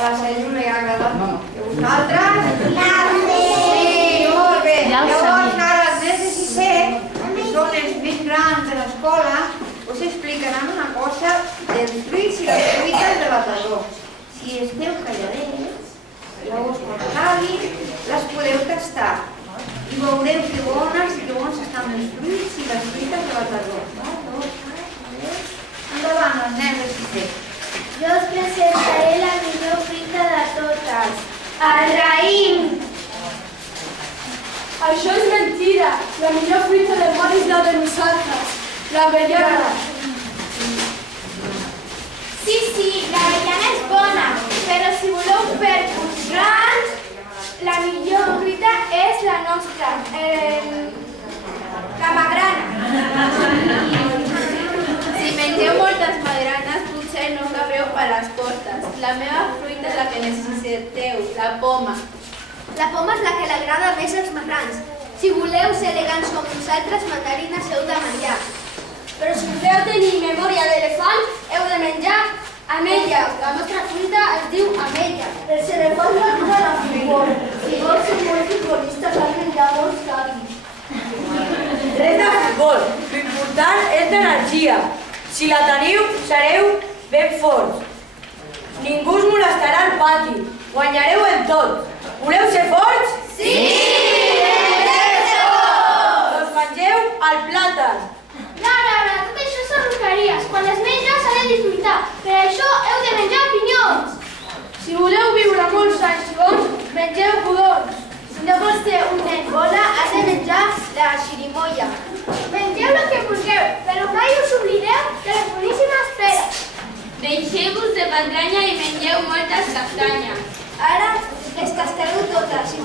A la Sèrie li ha agradat molt. I a vosaltres? Sí, molt bé. Llavors, ara, els nens de sisè, que són els més grans de l'escola, us explicaran una cosa dels fruits i les fruites de la tardor. Si esteu calladets, llavors quan acabi, les podeu tastar. I veureu que bons estan els fruits i les fruites de la tardor. Endavant, els nens de sisè. Jo us presentaré la millor fruita de totes, el raïm. Això és mentida. La millor fruita del món és la de nosaltres, l'avellana. Sí, l'avellana és bona, però si voleu fer uns grans, la millor fruita és la nostra, la magrana. Si mengeu moltes magranes, potser no cabreu a les portes. La meva fruita és la que necessiteu, la poma. La poma és la que li agrada més als magrans. Si voleu ser elegants com nosaltres, mandarines heu de menjar. Però si voleu tenir memòria d'elefant, heu de menjar ametlla. La nostra fruita es diu ametlla. Els elefants juguen a futbol. Si vols ser molt futbolista, cal menjar molts cabis. Res de futbol. L'important és l'energia. Si la teniu, sereu ben forts. Ningú us molestarà al pati. Guanyareu en tot. Voleu ser forts? Sí! Doncs mengeu el plàtan. No, tot això són ronqueries. Quan es menja s'ha de disfrutar. Per això heu de menjar pinyons. Si voleu viure molts anys i bons, mengeu codons. Si no vols ser un nen bola, has de menjar la xirimoia. Mengeu el que vulgueu, però mai us oblideu de les boníssimes peres. Deixeu-vos de patranya i mengeu moltes castanyes. Ara les tastareu totes. Si